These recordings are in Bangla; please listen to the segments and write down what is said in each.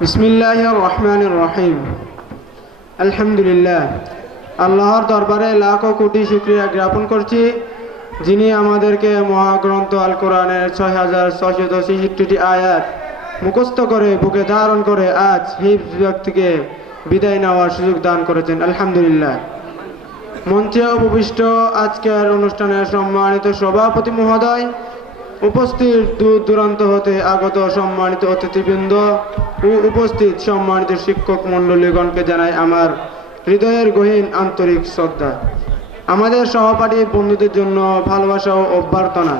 বিসমিল্লাহির রহমানির রহিম। আলহামদুলিল্লাহ, আল্লাহর দরবারে লাখো কোটি শুকরিয়া জ্ঞাপন করছি, যিনি আমাদেরকে মহাগ্রন্থ আল কোরআনের 6666টি আয়াত মুখস্থ করে বুকে ধারণ করে আজ হিফজ বিভাগ থেকে বিদায় নেওয়ার সুযোগ দান করেছেন। আলহামদুলিল্লাহ। মঞ্চে উপবিষ্ট আজকের অনুষ্ঠানের সম্মানিত সভাপতি মহোদয়, উপস্থিত দূর দূরান্ত হতে আগত সম্মানিত অতিথিবৃন্দ ও উপস্থিত সম্মানিত শিক্ষক মণ্ডলীগণকে জানাই আমার হৃদয়ের গহীন আন্তরিক শ্রদ্ধা। আমাদের সহপাঠী বন্ধুদের জন্য ভালোবাসা ও অভ্যর্থনা।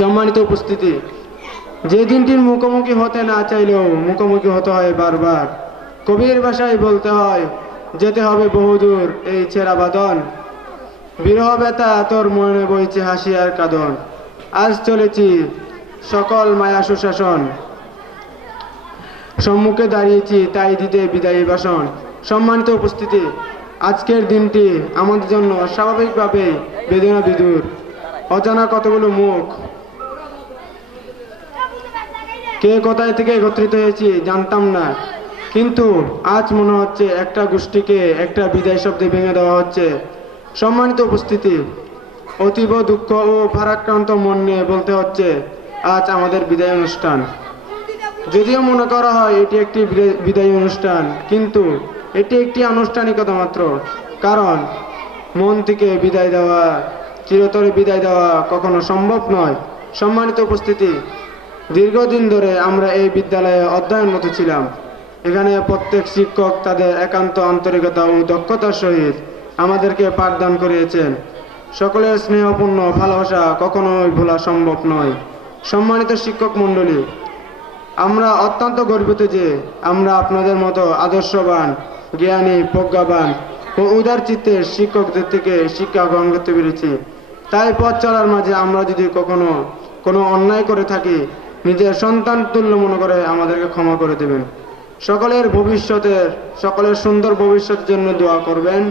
সম্মানিত উপস্থিতি, যে দিনটির মুখোমুখি হতে না চাইলেও মুখোমুখি হতে হয় বারবার। কবির ভাষায় বলতে হয়, যেতে হবে বহুদূর এই ছেঁড়া বাঁধন, বিরহ ব্যথা তোর মনে বইছে হাসি আর কাঁদন। আজ চলেছি সকল মায়া সুশাসন, সম্মুখে দাঁড়িয়েছি তাই দিতে বিদায়ী ভাষণ। সম্মানিত উপস্থিতি, আজকের দিনটি আমাদের জন্য স্বাভাবিকভাবে বেদনা বিদুর। অজানা কতগুলো মুখ, কে কোথায় থেকে একত্রিত হয়েছি জানতাম না, কিন্তু আজ মনে হচ্ছে একটা গোষ্ঠীকে একটা বিদায় শব্দে ভেঙে দেওয়া হচ্ছে। সম্মানিত উপস্থিতি, অতীব দুঃখ ও ভারাক্রান্ত মন নিয়ে বলতে হচ্ছে আজ আমাদের বিদায় অনুষ্ঠান। যদিও মনে করা হয় এটি একটি বিদায় অনুষ্ঠান, কিন্তু এটি একটি আনুষ্ঠানিকতা মাত্র। কারণ মন থেকে বিদায় দেওয়া, চিরতরে বিদায় দেওয়া কখনো সম্ভব নয়। সম্মানিত উপস্থিতি, দীর্ঘদিন ধরে আমরা এই বিদ্যালয়ে অধ্যয়নরত ছিলাম। এখানে প্রত্যেক শিক্ষক তাদের একান্ত আন্তরিকতা ও দক্ষতার সহিত আমাদেরকে পাঠদান করিয়েছেন। সকলের স্নেহপূর্ণ ভালোবাসা কখনোই ভোলা সম্ভব নয়। সম্মানিত শিক্ষক মণ্ডলী, আমরা অত্যন্ত গর্বিত যে আমরা আপনাদের মতো আদর্শবান, জ্ঞানী, প্রজ্ঞাবান ও উদার চিত্তের শিক্ষকদের থেকে শিক্ষা গ্রহণ করতে পেরেছি। তাই পথ চলার মাঝে আমরা যদি কখনো কোনো অন্যায় করে থাকি, নিজের সন্তান তুল্য মনে করে আমাদেরকে ক্ষমা করে দেবেন। সকলের সুন্দর ভবিষ্যতের জন্য দোয়া করবেন।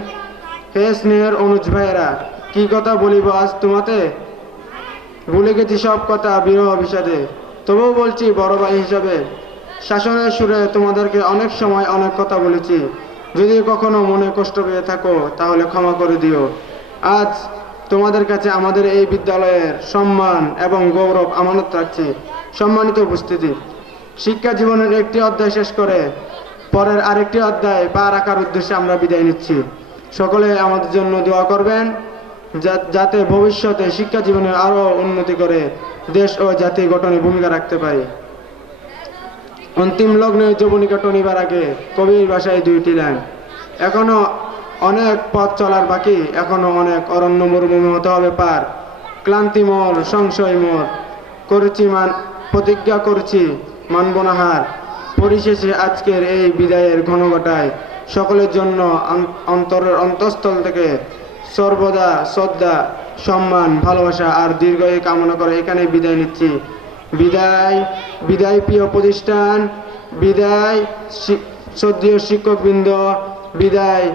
হে স্নেহের অনুজ ভাইয়েরা, কি কথা বলিব আজ তোমাতে, ভুলে গেছি সব কথা বিরহ বিষাদে। তবুও বলছি বড় ভাই হিসাবে, শাসনের সুরে তোমাদেরকে অনেক সময় অনেক কথা বলেছি। যদি কখনো মনে কষ্ট পেয়ে থাকো তাহলে ক্ষমা করে দিও। আজ তোমাদের কাছে আমাদের এই বিদ্যালয়ের সম্মান এবং গৌরব আমানত রাখছি। সম্মানিত উপস্থিতি, শিক্ষা জীবনের একটি অধ্যায় শেষ করে পরের আরেকটি অধ্যায় পা রাখার উদ্দেশ্যে আমরা বিদায় নিচ্ছি। সকলে আমাদের জন্য দোয়া করবেন, যাতে ভবিষ্যতে শিক্ষা জীবনে আরো উন্নতি করে দেশ ও জাতি গঠনে ভূমিকা রাখতে পারি। অন্তিম লগ্নে যবনিকা টনিবার আগে কবির ভাষায় দুইটি লাইন। এখনো অনেক পথ চলার বাকি, এখনো অনেক অরণ্য মরুভূমি হতে হবে পার। ক্লান্তি মোর, সংশয় মোর, প্রতিজ্ঞা করছি মানব না হার। পরিশেষে আজকের এই বিদায়ের ঘনঘটায় সকলের জন্য অন্তরের অন্তঃস্থল থেকে সর্বদা শ্রদ্ধা, সম্মান, ভালোবাসা আর দীর্ঘায়ু কামনা করে এখানে বিদায় নিচ্ছি। বিদায়, বিদায় প্রিয় প্রতিষ্ঠান, বিদায় শ্রদ্ধেয় শিক্ষকবৃন্দ, বিদায়